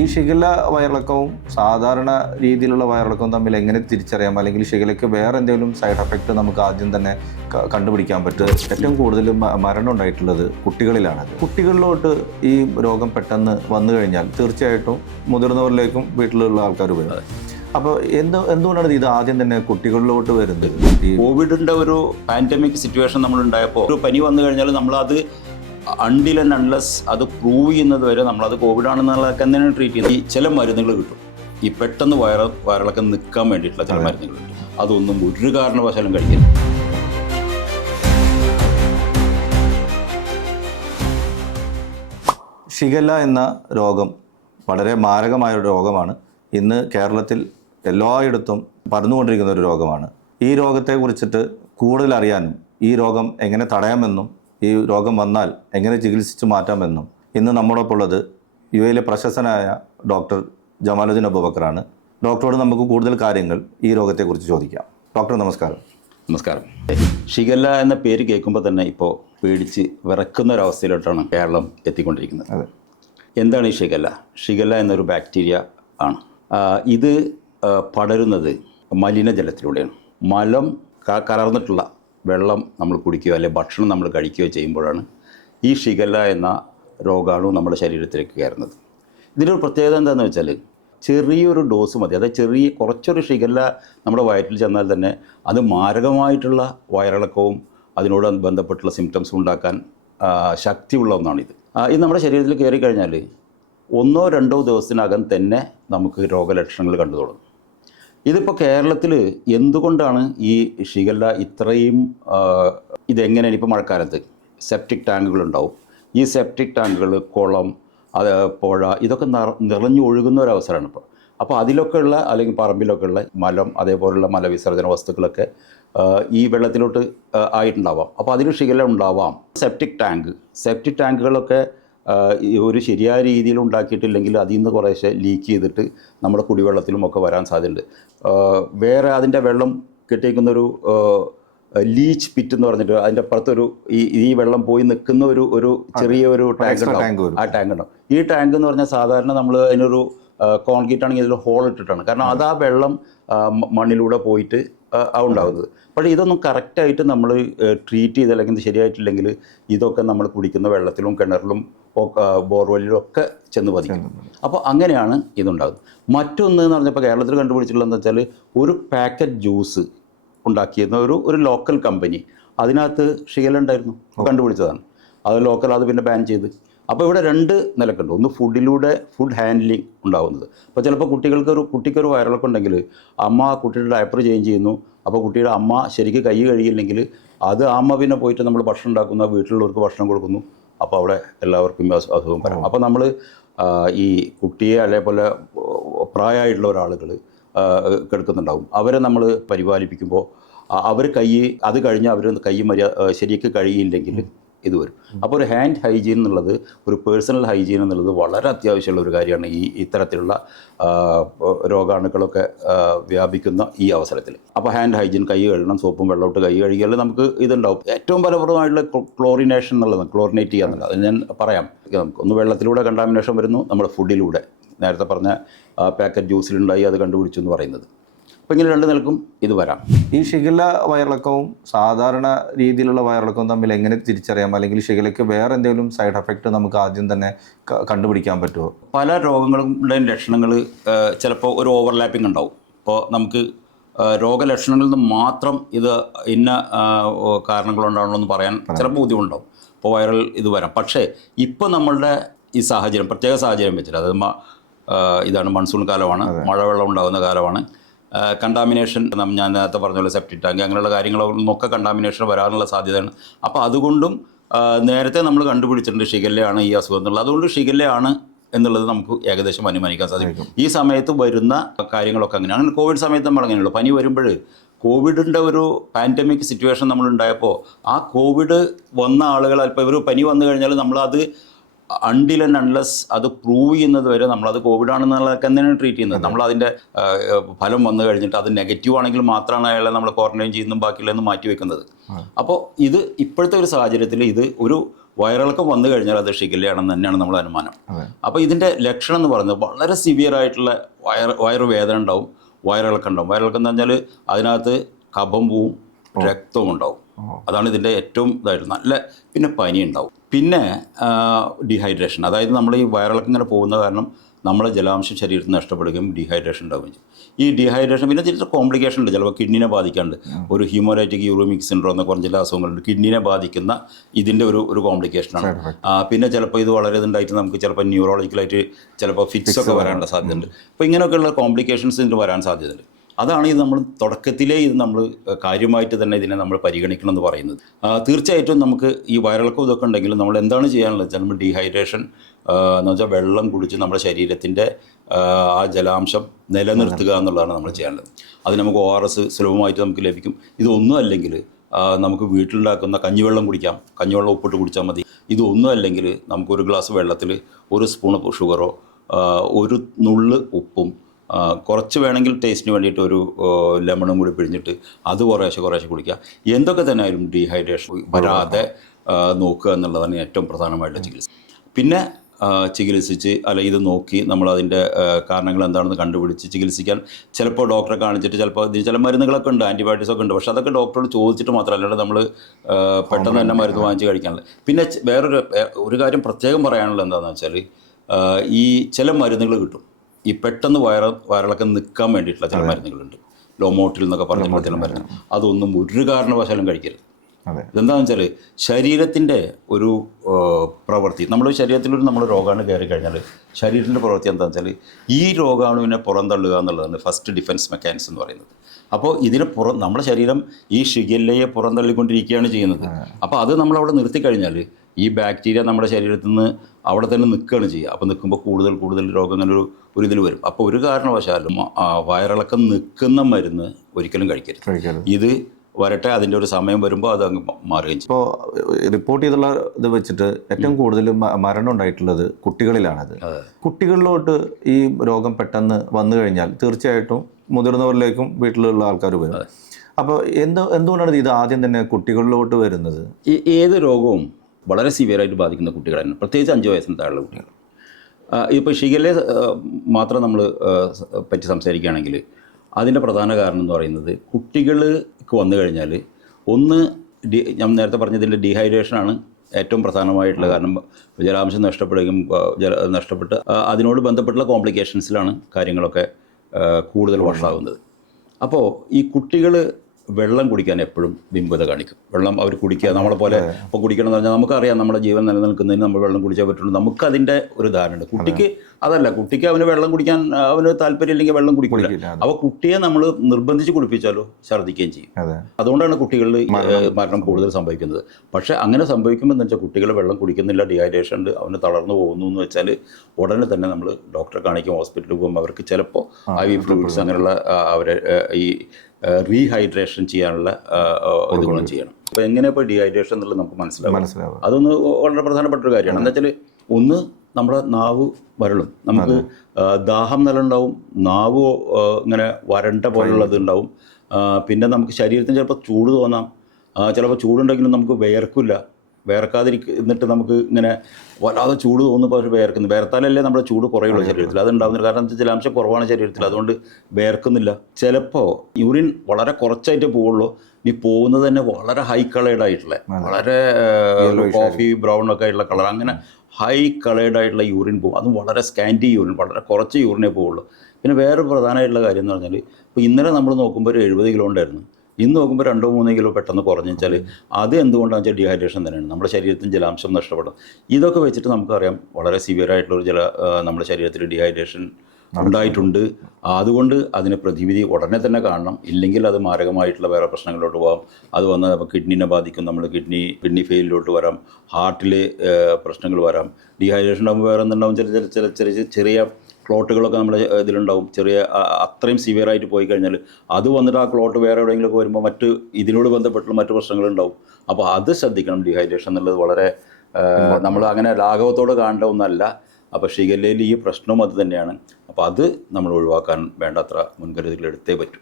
ഈ ഷിഗല്ല വയറിളക്കവും സാധാരണ രീതിയിലുള്ള വയറിളക്കവും തമ്മിൽ എങ്ങനെ തിരിച്ചറിയാം, അല്ലെങ്കിൽ ഷിഗല്ലയ്ക്ക് വേറെ എന്തെങ്കിലും സൈഡ് എഫക്റ്റ് നമുക്ക് ആദ്യം തന്നെ കണ്ടുപിടിക്കാൻ പറ്റും? ഏറ്റവും കൂടുതൽ മരണം ഉണ്ടായിട്ടുള്ളത് കുട്ടികളിലാണ്. കുട്ടികളിലോട്ട് ഈ രോഗം പെട്ടെന്ന് വന്നു കഴിഞ്ഞാൽ തീർച്ചയായിട്ടും മുതിർന്നവരിലേക്കും വീട്ടിലുള്ള ആൾക്കാർ വരും. അപ്പോൾ എന്തുകൊണ്ടാണ് ഇത് ആദ്യം തന്നെ കുട്ടികളിലോട്ട് വരുന്നത്? ഈ കോവിഡിൻ്റെ ഒരു പാൻഡമിക് സിറ്റുവേഷൻ നമ്മളുണ്ടായപ്പോൾ ഒരു പനി വന്നു കഴിഞ്ഞാൽ നമ്മളത് അൺടിൽ ആൻഡ് അൺലെസ് അത് പ്രൂവ് ചെയ്യുന്നത് വരെ നമ്മളത് കോവിഡാണെന്നുള്ളതൊക്കെ തന്നെയാണ് ട്രീറ്റ് ചെയ്യുന്നത്. ഈ ചില മരുന്നുകൾ കിട്ടും, ഈ പെട്ടെന്ന് വയറിളക്കം നിൽക്കാൻ വേണ്ടിയിട്ടുള്ള ചില മരുന്നുകൾ കിട്ടും. അതൊന്നും ഒരു കാരണവശാലും കഴിക്കരുത്. ഷിഗല്ല എന്ന രോഗം വളരെ മാരകമായൊരു രോഗമാണ്. ഇന്ന് കേരളത്തിൽ എല്ലായിടത്തും പരന്നുകൊണ്ടിരിക്കുന്ന ഒരു രോഗമാണ്. ഈ രോഗത്തെക്കുറിച്ചിട്ട് കൂടുതൽ അറിയാനും ഈ രോഗം എങ്ങനെ തടയാമെന്നും ഈ രോഗം വന്നാൽ എങ്ങനെ ചികിത്സിച്ച് മാറ്റാമെന്നും ഇന്ന് നമ്മോടൊപ്പം ഉള്ളത് UAE പ്രശസ്തനായ ഡോക്ടർ ജമാലുദ്ദീൻ അബൂബക്കറാണ്. ഡോക്ടറോട് നമുക്ക് കൂടുതൽ കാര്യങ്ങൾ ഈ രോഗത്തെക്കുറിച്ച് ചോദിക്കാം. ഡോക്ടർ നമസ്കാരം. നമസ്കാരം. ഷിഗല്ല എന്ന പേര് കേൾക്കുമ്പോൾ തന്നെ ഇപ്പോൾ പേടിച്ച് വിറക്കുന്ന ഒരവസ്ഥയിലോട്ടാണ് കേരളം എത്തിക്കൊണ്ടിരിക്കുന്നത്. അതെ. എന്താണ് ഈ ഷിഗല്ല? ഷിഗല്ല എന്നൊരു ബാക്ടീരിയ ആണ്. ഇത് പടരുന്നത് മലിനജലത്തിലൂടെയാണ്. മലം കലർന്നിട്ടുള്ള വെള്ളം നമ്മൾ കുടിക്കുകയോ അല്ലെങ്കിൽ ഭക്ഷണം നമ്മൾ കഴിക്കുകയോ ചെയ്യുമ്പോഴാണ് ഈ ഷിഗല്ല എന്ന രോഗാണു നമ്മുടെ ശരീരത്തിലേക്ക് കയറുന്നത്. ഇതിൻ്റെ ഒരു പ്രത്യേകത എന്താണെന്ന് വെച്ചാൽ ചെറിയൊരു ഡോസ് മതി. അതായത് കുറച്ചൊരു ഷിഗല്ല നമ്മുടെ വയറ്റിൽ ചെന്നാൽ തന്നെ അത് മാരകമായിട്ടുള്ള വയറിളക്കവും അതിനോട് ബന്ധപ്പെട്ടുള്ള സിംറ്റംസും ഉണ്ടാക്കാൻ ശക്തിയുള്ള ഒന്നാണിത്. ഇത് നമ്മുടെ ശരീരത്തിൽ കയറി കഴിഞ്ഞാൽ 1-2 ദിവസത്തിനകം തന്നെ നമുക്ക് രോഗലക്ഷണങ്ങൾ കണ്ടു തുടങ്ങും. ഇതിപ്പോൾ കേരളത്തിൽ എന്തുകൊണ്ടാണ് ഈ ഷിഗല്ല ഇത്രയും ഇതെങ്ങനെയാണ്? ഇപ്പോൾ മഴക്കാലത്ത് സെപ്റ്റിക് ടാങ്കുകളുണ്ടാവും. ഈ സെപ്റ്റിക് ടാങ്കുകൾ, കുളം, പുഴ, ഇതൊക്കെ നിറഞ്ഞു ഒഴുകുന്ന ഒരവസരമാണ് ഇപ്പോൾ. അപ്പോൾ അതിലൊക്കെ ഉള്ള അല്ലെങ്കിൽ പറമ്പിലൊക്കെ ഉള്ള മലം, അതേപോലുള്ള മലവിസർജന വസ്തുക്കളൊക്കെ ഈ വെള്ളത്തിലോട്ട് ആയിട്ടുണ്ടാവാം. അപ്പോൾ അതിൽ ഷിഗല്ല ഉണ്ടാവാം. സെപ്റ്റിക് ടാങ്കുകളൊക്കെ ഒരു ശരിയായ രീതിയിൽ ഉണ്ടാക്കിയിട്ടില്ലെങ്കിൽ അതിൽ നിന്ന് കുറേശ്ശെ ലീക്ക് ചെയ്തിട്ട് നമ്മുടെ കുടിവെള്ളത്തിലും ഒക്കെ വരാൻ സാധ്യതയുണ്ട്. വേറെ അതിൻ്റെ വെള്ളം കെട്ടിയിരിക്കുന്നൊരു ലീച്ച് പിറ്റ് എന്ന് പറഞ്ഞിട്ട് അതിൻ്റെ അപ്പുറത്തൊരു ഈ വെള്ളം പോയി നിൽക്കുന്ന ഒരു ചെറിയൊരു ടാങ്ക് ഉണ്ടാവും. ആ ടാങ്ക് ഉണ്ടാവും. ഈ ടാങ്ക് എന്ന് പറഞ്ഞാൽ സാധാരണ നമ്മൾ അതിനൊരു കോൺക്രീറ്റ് ആണെങ്കിൽ ഇതിൽ ഹോൾ ഇട്ടിട്ടാണ്. കാരണം അത് ആ വെള്ളം മണ്ണിലൂടെ പോയിട്ട് ഉണ്ടാകുന്നത്. പക്ഷേ ഇതൊന്നും കറക്റ്റായിട്ട് നമ്മൾ ട്രീറ്റ് ചെയ്ത് അല്ലെങ്കിൽ ശരിയായിട്ടില്ലെങ്കിൽ ഇതൊക്കെ നമ്മൾ കുടിക്കുന്ന വെള്ളത്തിലും കിണറിലും ബോർവെല്ലിലും ഒക്കെ ചെന്ന് പതിക്കും. അപ്പോൾ അങ്ങനെയാണ് ഇതുണ്ടാകുന്നത്. മറ്റൊന്ന് എന്ന് പറഞ്ഞപ്പോൾ കേരളത്തിൽ കണ്ടുപിടിച്ചിട്ടുള്ളതെന്ന് വെച്ചാൽ ഒരു പാക്കറ്റ് ജ്യൂസ് ഉണ്ടാക്കിയിരുന്ന ഒരു ലോക്കൽ കമ്പനി, അതിനകത്ത് ഷിഗല്ല ഉണ്ടായിരുന്നു, കണ്ടുപിടിച്ചതാണ്. അത് ലോക്കൽ, അത് പിന്നെ ബാൻ ചെയ്ത്. അപ്പോൾ ഇവിടെ 2 നിലക്കുണ്ട്. ഒന്ന് ഫുഡ് ഹാൻഡ്ലിങ് ഉണ്ടാകുന്നത്. അപ്പോൾ ചിലപ്പോൾ കുട്ടിക്കൊരു വയറിളക്കം ഉണ്ടെങ്കിൽ അമ്മ കുട്ടിയുടെ ഡയപ്പർ ചേഞ്ച് ചെയ്യുന്നു. അപ്പോൾ കുട്ടിയുടെ അമ്മ ശരിക്കും കൈ കഴുകിയില്ലെങ്കിൽ അത് അമ്മ പിന്നെ പോയിട്ട് നമ്മൾ ഭക്ഷണം ഉണ്ടാക്കുന്ന വീട്ടിലുള്ളവർക്ക് ഭക്ഷണം കൊടുക്കുന്നു. അപ്പോൾ അവിടെ എല്ലാവർക്കും അസുഖം വരാം. അപ്പോൾ നമ്മൾ ഈ കുട്ടിയെ അതേപോലെ പ്രായമായിട്ടുള്ള ഒരാളുകൾ കിടക്കുന്നുണ്ടാവും. അവരെ നമ്മൾ പരിപാലിപ്പിക്കുമ്പോൾ അവർ അത് കഴിഞ്ഞ് അവർ കൈ ശരിക്ക് കഴിയില്ലെങ്കിൽ ഇത് വരും. അപ്പോൾ ഒരു ഹാൻഡ് ഹൈജീൻ എന്നുള്ളത്, ഒരു പേഴ്സണൽ ഹൈജീൻ എന്നുള്ളത് വളരെ അത്യാവശ്യമുള്ള ഒരു കാര്യമാണ് ഇത്തരത്തിലുള്ള രോഗാണുക്കളൊക്കെ വ്യാപിക്കുന്ന ഈ അവസരത്തിൽ. അപ്പോൾ ഹാൻഡ് ഹൈജീൻ, കൈ കഴുകണം, സോപ്പും വെള്ളമിട്ട് കൈ കഴുകിയാൽ നമുക്ക് ഇതുണ്ടാവും. ഏറ്റവും ഫലപ്രദമായിട്ടുള്ള ക്ലോറിനേഷൻ എന്നുള്ളത്, ക്ലോറിനേറ്റ് ചെയ്യുക എന്നുള്ളത്, അത് ഞാൻ പറയാം. ഒന്ന് വെള്ളത്തിലൂടെ കണ്ടാമിനേഷൻ വരുന്നു, നമ്മുടെ ഫുഡിലൂടെ നേരത്തെ പറഞ്ഞ പാക്കറ്റ് ജ്യൂസിലുണ്ടായി അത് കണ്ടുപിടിച്ചു എന്ന് പറയുന്നത്. അപ്പോൾ ഇങ്ങനെ 2 നിലക്കും ഇത് വരാം. ഈ ഷിഗല്ല വയറിളക്കവും സാധാരണ രീതിയിലുള്ള വയറിളക്കവും തമ്മിൽ എങ്ങനെ തിരിച്ചറിയാം, അല്ലെങ്കിൽ ഷിഗല്ലയ്ക്ക് വേറെ എന്തെങ്കിലും സൈഡ് എഫക്റ്റ് നമുക്ക് ആദ്യം തന്നെ കണ്ടുപിടിക്കാൻ പറ്റുമോ? പല രോഗങ്ങളുടെയും ലക്ഷണങ്ങൾ ചിലപ്പോൾ ഒരു ഓവർലാപ്പിംഗ് ഉണ്ടാവും. ഇപ്പോൾ നമുക്ക് രോഗലക്ഷണങ്ങളിൽ നിന്ന് മാത്രം ഇത് ഇന്ന കാരണങ്ങളുണ്ടാവണമെന്ന് എന്ന് പറയാൻ ചിലപ്പോൾ ബുദ്ധിമുട്ടുണ്ടാവും. ഇപ്പോൾ വൈറൽ ഇത് വരാം. പക്ഷേ ഇപ്പോൾ നമ്മളുടെ ഈ സാഹചര്യം, പ്രത്യേക സാഹചര്യം വെച്ചിട്ട്, അതായത് ഇതാണ് മൺസൂൺ കാലമാണ്, മഴവെള്ളം ഉണ്ടാകുന്ന കാലമാണ്. കണ്ടാമിനേഷൻ, ഞാൻ നേരത്തെ പറഞ്ഞ പോലെ സെപ്റ്റിക് ടാങ്ക് അങ്ങനെയുള്ള കാര്യങ്ങളൊക്കെ കണ്ടാമിനേഷൻ വരാനുള്ള സാധ്യതയാണ്. അപ്പോൾ അതുകൊണ്ടും നേരത്തെ നമ്മൾ കണ്ടുപിടിച്ചിട്ടുണ്ട് ഷിഗല്ലയാണ് ഈ അസുഖം എന്നുള്ളത്. അതുകൊണ്ട് ഷിഗല്ലയാണ് എന്നുള്ളത് നമുക്ക് ഏകദേശം അനുമാനിക്കാൻ സാധിക്കും. ഈ സമയത്ത് വരുന്ന കാര്യങ്ങളൊക്കെ അങ്ങനെയാണ്. അങ്ങനെ കോവിഡ് സമയത്ത് നമ്മൾ അങ്ങനെയുള്ളൂ. പനി വരുമ്പോൾ കോവിഡിൻ്റെ ഒരു പാൻഡമിക് സിറ്റുവേഷൻ നമ്മളുണ്ടായപ്പോൾ ആ കോവിഡ് വന്ന ആളുകൾ ഇപ്പോൾ ഒരു പനി വന്നു കഴിഞ്ഞാൽ നമ്മളത് അൺടിൽ ആൻഡ് അൺലെസ് അത് പ്രൂവ് ചെയ്യുന്നത് വരെ നമ്മളത് കോവിഡാണെന്നുള്ളതൊക്കെ തന്നെയാണ് ട്രീറ്റ് ചെയ്യുന്നത്. നമ്മളതിൻ്റെ ഫലം വന്നു കഴിഞ്ഞിട്ട് അത് നെഗറ്റീവ് ആണെങ്കിൽ മാത്രമാണ് അയാളെ നമ്മൾ ക്വാറന്റൈൻ ചെയ്യുന്നതും ബാക്കിയുള്ളതെന്ന് മാറ്റി വെക്കുന്നത്. അപ്പോൾ ഇത് ഇപ്പോഴത്തെ ഒരു സാഹചര്യത്തിൽ ഇത് വയറിളക്കം വന്നു കഴിഞ്ഞാൽ അത് ഷിഗല്ലയാണെന്ന് തന്നെയാണ് നമ്മൾ അനുമാനം. അപ്പോൾ ഇതിൻ്റെ ലക്ഷണം എന്ന് പറയുന്നത് വളരെ സിവിയർ ആയിട്ടുള്ള വയറുവേദന ഉണ്ടാവും, വയറിളക്കം ഉണ്ടാവും. വയറിളക്കം എന്ന് പറഞ്ഞാൽ അതിനകത്ത് കഫം പോവും, രക്തവും ഉണ്ടാവും. അതാണ് ഇതിൻ്റെ ഏറ്റവും ഇതായിട്ട് നല്ല. പിന്നെ പനി ഉണ്ടാവും. പിന്നെ ഡീഹൈഡ്രേഷൻ, അതായത് നമ്മൾ ഈ വയറിളക്കം ഇങ്ങനെ പോകുന്ന കാരണം നമ്മളെ ജലാംശം ശരീരത്തിൽ നഷ്ടപ്പെടുകയും ഡീഹൈഡ്രേഷൻ ഉണ്ടാവുകയും ചെയ്യും. ഈ ഡീഹൈഡ്രേഷൻ പിന്നെ ചില കോംപ്ലിക്കേഷൻ ഉണ്ട്, ചിലപ്പോൾ കിഡ്നിനെ ബാധിക്കാണ്ട്. ഒരു ഹ്യൂമോലൈറ്റിക് യൂറിമിക് സിൻഡ്രോം എന്ന കുറഞ്ഞ ചില അസുഖങ്ങളുണ്ട്, കിഡ്നിനെ ബാധിക്കുന്ന ഇതിൻ്റെ ഒരു കോംപ്ലിക്കേഷനാണ്. പിന്നെ ചിലപ്പോൾ ഇത് വളരെ ഇതുണ്ടായിട്ട് നമുക്ക് ചിലപ്പോൾ ന്യൂറോളജിക്കലായിട്ട് ചിലപ്പോൾ ഫിക്സ് ഒക്കെ വരാനുള്ള സാധ്യതയുണ്ട്. അപ്പോൾ ഇങ്ങനെയൊക്കെയുള്ള കോംപ്ലിക്കേഷൻസ് ഇതിന് വരാൻ സാധ്യതയുണ്ട്. അതാണ് ഇത് നമ്മൾ തുടക്കത്തിലേ ഇത് നമ്മൾ കാര്യമായിട്ട് തന്നെ ഇതിനെ നമ്മൾ പരിഗണിക്കണം എന്ന് പറയുന്നത്. തീർച്ചയായിട്ടും നമുക്ക് ഈ വയറിളക്കം ഇതൊക്കെ ഉണ്ടെങ്കിലും നമ്മൾ എന്താണ് ചെയ്യാനുള്ളത് വെച്ചാൽ നമ്മൾ ഡീഹൈഡ്രേഷൻ എന്ന് വെച്ചാൽ വെള്ളം കുടിച്ച് നമ്മുടെ ശരീരത്തിൻ്റെ ആ ജലാംശം നിലനിർത്തുക എന്നുള്ളതാണ് നമ്മൾ ചെയ്യേണ്ടത്. അത് നമുക്ക് ORS സുലഭമായിട്ട് നമുക്ക് ലഭിക്കും. ഇതൊന്നും അല്ലെങ്കിൽ നമുക്ക് വീട്ടിലുണ്ടാക്കുന്ന കഞ്ഞിവെള്ളം കുടിക്കാം, കഞ്ഞിവെള്ളം ഉപ്പിട്ട് കുടിച്ചാൽ മതി. ഇതൊന്നും അല്ലെങ്കിൽ നമുക്കൊരു ഗ്ലാസ് വെള്ളത്തിൽ 1 സ്പൂൺ ഷുഗറോ 1 നുള്ള് ഉപ്പും കുറച്ച് വേണമെങ്കിൽ ടേസ്റ്റിന് വേണ്ടിയിട്ട് ഒരു ലെമണും കൂടി പിഴിഞ്ഞിട്ട് അത് കുറേശ്ശെ കുടിക്കുക. എന്തൊക്കെ തന്നെ ആയാലും ഡീഹൈഡ്രേഷൻ വരാതെ നോക്കുക എന്നുള്ളതാണ് ഏറ്റവും പ്രധാനമായിട്ടുള്ള ചികിത്സ. പിന്നെ ചികിത്സിച്ച് ഇത് നോക്കി നമ്മളതിൻ്റെ കാരണങ്ങൾ എന്താണെന്ന് കണ്ടുപിടിച്ച് ചികിത്സിക്കാൻ ചിലപ്പോൾ ഡോക്ടറെ കാണിച്ചിട്ട് ചിലപ്പോൾ ചില മരുന്നുകളൊക്കെ ഉണ്ട്, ആൻറ്റിബയോട്ടിക്സ് ഒക്കെ ഉണ്ട്. പക്ഷേ അതൊക്കെ ഡോക്ടറോട് ചോദിച്ചിട്ട് മാത്രമല്ല നമ്മൾ പെട്ടെന്ന് തന്നെ മരുന്ന് വാങ്ങിച്ച് കഴിക്കാനുള്ളത്. പിന്നെ ഒരു കാര്യം പ്രത്യേകം പറയാനുള്ളത് എന്താണെന്ന് വെച്ചാൽ ഈ ചില മരുന്നുകൾ കിട്ടും, ഈ പെട്ടെന്ന് വയറിളക്കം നിൽക്കാൻ വേണ്ടിയിട്ടുള്ള ചില മരുന്നുകളുണ്ട്, ലോമോട്ടിൽ എന്നൊക്കെ പറഞ്ഞ ചില മരുന്ന്. അതൊന്നും ഒരു കാരണവശാലും കഴിക്കരുത്. ഇതെന്താണെന്ന് വെച്ചാൽ ശരീരത്തിൻ്റെ ഒരു പ്രവൃത്തി, നമ്മുടെ ശരീരത്തിലൊരു നമ്മൾ രോഗാണു കയറി കഴിഞ്ഞാൽ ശരീരത്തിൻ്റെ പ്രവൃത്തി എന്താണെന്ന് വെച്ചാൽ ഈ രോഗാണുവിനെ പുറന്തള്ളുക എന്നുള്ളതാണ് ഫസ്റ്റ് ഡിഫൻസ് മെക്കാനിസം എന്ന് പറയുന്നത്. അപ്പോൾ ഇതിനെ നമ്മുടെ ശരീരം ഈ ഷിഗല്ലയെ പുറന്തള്ളിക്കൊണ്ടിരിക്കുകയാണ് ചെയ്യുന്നത്. അപ്പോൾ അത് നമ്മളവിടെ നിർത്തിക്കഴിഞ്ഞാൽ ഈ ബാക്ടീരിയ നമ്മുടെ ശരീരത്തിൽ നിന്ന് അവിടെ തന്നെ നിൽക്കുകയാണ് ചെയ്യുക. അപ്പോൾ നിൽക്കുമ്പോൾ കൂടുതൽ രോഗങ്ങൾ ഒരു ഇതിൽ വരും. അപ്പോൾ ഒരു കാരണവശാലും വയറിളക്കം നിൽക്കുന്ന മരുന്ന് ഒരിക്കലും കഴിക്കരുത്. ഇത് വരട്ടെ, അതിൻ്റെ ഒരു സമയം വരുമ്പോൾ അത് അങ്ങ് മാറുകയും ചെയ്യും. ഇപ്പോൾ റിപ്പോർട്ട് ചെയ്തുള്ള ഇത് വെച്ചിട്ട് ഏറ്റവും കൂടുതൽ മരണം ഉണ്ടായിട്ടുള്ളത് കുട്ടികളിലാണത്. കുട്ടികളിലോട്ട് ഈ രോഗം പെട്ടെന്ന് വന്നു കഴിഞ്ഞാൽ തീർച്ചയായിട്ടും മുതിർന്നവരിലേക്കും വീട്ടിലുള്ള ആൾക്കാർ വരും. അപ്പോൾ എന്തുകൊണ്ടാണ് ഇത് ആദ്യം തന്നെ കുട്ടികളിലോട്ട് വരുന്നത്? ഏത് രോഗവും വളരെ സിവിയറായിട്ട് ബാധിക്കുന്ന കുട്ടികളാണ്, പ്രത്യേകിച്ച് 5 വയസ്സിന് താഴെയുള്ള കുട്ടികൾ. ഇപ്പോൾ ഷിഗല്ലയെ മാത്രം നമ്മൾ പറ്റി സംസാരിക്കുകയാണെങ്കിൽ അതിൻ്റെ പ്രധാന കാരണം എന്ന് പറയുന്നത് കുട്ടികൾക്ക് വന്നു കഴിഞ്ഞാൽ ഒന്ന് ഞാൻ നേരത്തെ പറഞ്ഞതിൻ്റെ ഡീഹൈഡ്രേഷനാണ് ഏറ്റവും പ്രധാനമായിട്ടുള്ള കാരണം. ജലാംശം നഷ്ടപ്പെടുകയും നഷ്ടപ്പെട്ട് അതിനോട് ബന്ധപ്പെട്ടുള്ള കോംപ്ലിക്കേഷൻസിലാണ് കാര്യങ്ങളൊക്കെ കൂടുതൽ വഷളാകുന്നത്. അപ്പോൾ ഈ കുട്ടികൾ വെള്ളം കുടിക്കാൻ എപ്പോഴും വിമുഖത കാണിക്കും. വെള്ളം അവർ കുടിക്കുക, നമ്മളെപ്പോലെ ഇപ്പോൾ കുടിക്കണം എന്ന് പറഞ്ഞാൽ നമുക്കറിയാം നമ്മുടെ ജീവൻ നിലനിൽക്കുന്നതിന് നമ്മൾ വെള്ളം കുടിച്ചേ പറ്റുള്ളൂ, നമുക്കതിൻ്റെ ഒരു ധാരണയുണ്ട്. കുട്ടിക്ക് അതല്ല, കുട്ടിക്ക് അവന് വെള്ളം കുടിക്കാൻ അവന് താല്പര്യമില്ലെങ്കിൽ വെള്ളം കുടിക്കില്ല. അപ്പോൾ കുട്ടിയെ നമ്മൾ നിർബന്ധിച്ച് കുടിപ്പിച്ചാലോ ഛർദ്ദിക്കുകയും ചെയ്യും. അതുകൊണ്ടാണ് കുട്ടികളിൽ മരണം കൂടുതൽ സംഭവിക്കുന്നത്. പക്ഷേ അങ്ങനെ സംഭവിക്കുമ്പോൾ എന്ന് വെച്ചാൽ കുട്ടികൾ വെള്ളം കുടിക്കുന്നില്ല, ഡീഹൈഡ്രേഷൻ ഉണ്ട്, അവന് തളർന്നു പോകുന്നു എന്ന് വെച്ചാൽ ഉടനെ തന്നെ നമ്മൾ ഡോക്ടറെ കാണിക്കും, ഹോസ്പിറ്റലിൽ പോകുമ്പോൾ അവർക്ക് ചിലപ്പോൾ IV ഫ്ലൂയിഡ്സ് അങ്ങനെയുള്ള അവരെ ഈ റീഹൈഡ്രേഷൻ ചെയ്യാനുള്ള ഇതുകളും ചെയ്യണം. അപ്പോൾ എങ്ങനെ ഇപ്പോൾ ഡീഹൈഡ്രേഷൻ എന്നുള്ളത് നമുക്ക് മനസ്സിലാവും. അതൊന്ന് വളരെ പ്രധാനപ്പെട്ട ഒരു കാര്യമാണ്. എന്താ വെച്ചാൽ ഒന്ന് നമ്മുടെ നാവ് വരളും, നമുക്ക് ദാഹം നിലണ്ടാവും, നാവ് ഇങ്ങനെ വരണ്ട പോലുള്ളത് ഉണ്ടാവും. പിന്നെ നമുക്ക് ശരീരത്തിന് ചിലപ്പോൾ ചൂട് തോന്നാം, ചിലപ്പോൾ ചൂടുണ്ടെങ്കിലും നമുക്ക് വിയർക്കില്ല, വിയർക്കാതിരിന്നിട്ട് നമുക്ക് ഇങ്ങനെ വല്ലാതെ ചൂട് തോന്നുമ്പോൾ പക്ഷേ വിയർക്കുന്നു. വിയർത്താലല്ലേ നമ്മുടെ ചൂട് കുറയുള്ളൂ ശരീരത്തിൽ, അതുണ്ടാകുന്നില്ല. കാരണം ജലാംശം കുറവാണ് ശരീരത്തിൽ, അതുകൊണ്ട് വിയർക്കുന്നില്ല. ചിലപ്പോൾ യൂറിൻ വളരെ കുറച്ചായിട്ടേ പോവുള്ളൂ, ഇനി പോകുന്നത് തന്നെ വളരെ ഹൈ കളേർഡ് ആയിട്ടുള്ള, വളരെ കോഫി ബ്രൗൺ ഒക്കെ ആയിട്ടുള്ള കളർ, അങ്ങനെ ഹൈ കളേർഡ് ആയിട്ടുള്ള യൂറിൻ പോകും. അതും വളരെ സ്കാൻറ്റി യൂറിൻ, വളരെ കുറച്ച് യൂറിനേ പോവുള്ളൂ. പിന്നെ വേറെ പ്രധാനമായിട്ടുള്ള കാര്യം എന്ന് പറഞ്ഞാൽ ഇപ്പോൾ ഇന്നലെ നമ്മൾ നോക്കുമ്പോൾ ഒരു 70 കിലോ ഉണ്ടായിരുന്നു, ഇന്ന് നോക്കുമ്പോൾ 2-3 കിലോ പെട്ടെന്ന് കുറഞ്ഞു വെച്ചാൽ അത് എന്തുകൊണ്ടാണെന്ന് വെച്ചാൽ ഡീഹൈഡ്രേഷൻ തന്നെയാണ്. നമ്മുടെ ശരീരത്തിന് ജലാംശം നഷ്ടപ്പെടും. ഇതൊക്കെ വെച്ചിട്ട് നമുക്കറിയാം വളരെ സിവിയറായിട്ടുള്ളൊരു നമ്മുടെ ശരീരത്തിൽ ഡീഹൈഡ്രേഷൻ ഉണ്ടായിട്ടുണ്ട്. അതുകൊണ്ട് അതിന് പ്രതിവിധി ഉടനെ തന്നെ കാണണം, ഇല്ലെങ്കിൽ അത് മാരകമായിട്ടുള്ള വേറെ പ്രശ്നങ്ങളിലോട്ട് പോകാം. അത് വന്നാൽ കിഡ്നിനെ ബാധിക്കും, നമ്മൾ കിഡ്നി ഫെയിലിലോട്ട് വരാം, ഹാർട്ടിൽ പ്രശ്നങ്ങൾ വരാം. ഡീഹൈഡ്രേഷൻ ആകുമ്പോൾ വേറെ എന്തുണ്ടാവും, ചെറിയ ക്ലോട്ടുകളൊക്കെ നമ്മുടെ ഇതിലുണ്ടാവും, ചെറിയ അത്രയും സിവിയറായിട്ട് പോയി കഴിഞ്ഞാൽ അത് വന്നിട്ട് ആ ക്ലോട്ട് വേറെ എവിടെയെങ്കിലുമൊക്കെ വരുമ്പോൾ മറ്റ് ഇതിനോട് ബന്ധപ്പെട്ടുള്ള മറ്റു പ്രശ്നങ്ങളുണ്ടാവും. അപ്പോൾ അത് ശ്രദ്ധിക്കണം. ഡീഹൈഡ്രേഷൻ എന്നുള്ളത് വളരെ നമ്മൾ അങ്ങനെ ലാഘവത്തോടെ കാണേണ്ട ഒന്നല്ല. അപ്പോൾ ഷിഗല്ലയിൽ ഈ പ്രശ്നവും അത് തന്നെയാണ്. അപ്പോൾ അത് നമ്മൾ ഒഴിവാക്കാൻ വേണ്ടത്ര മുൻകരുതലുകൾ എടുത്തേ പറ്റൂ.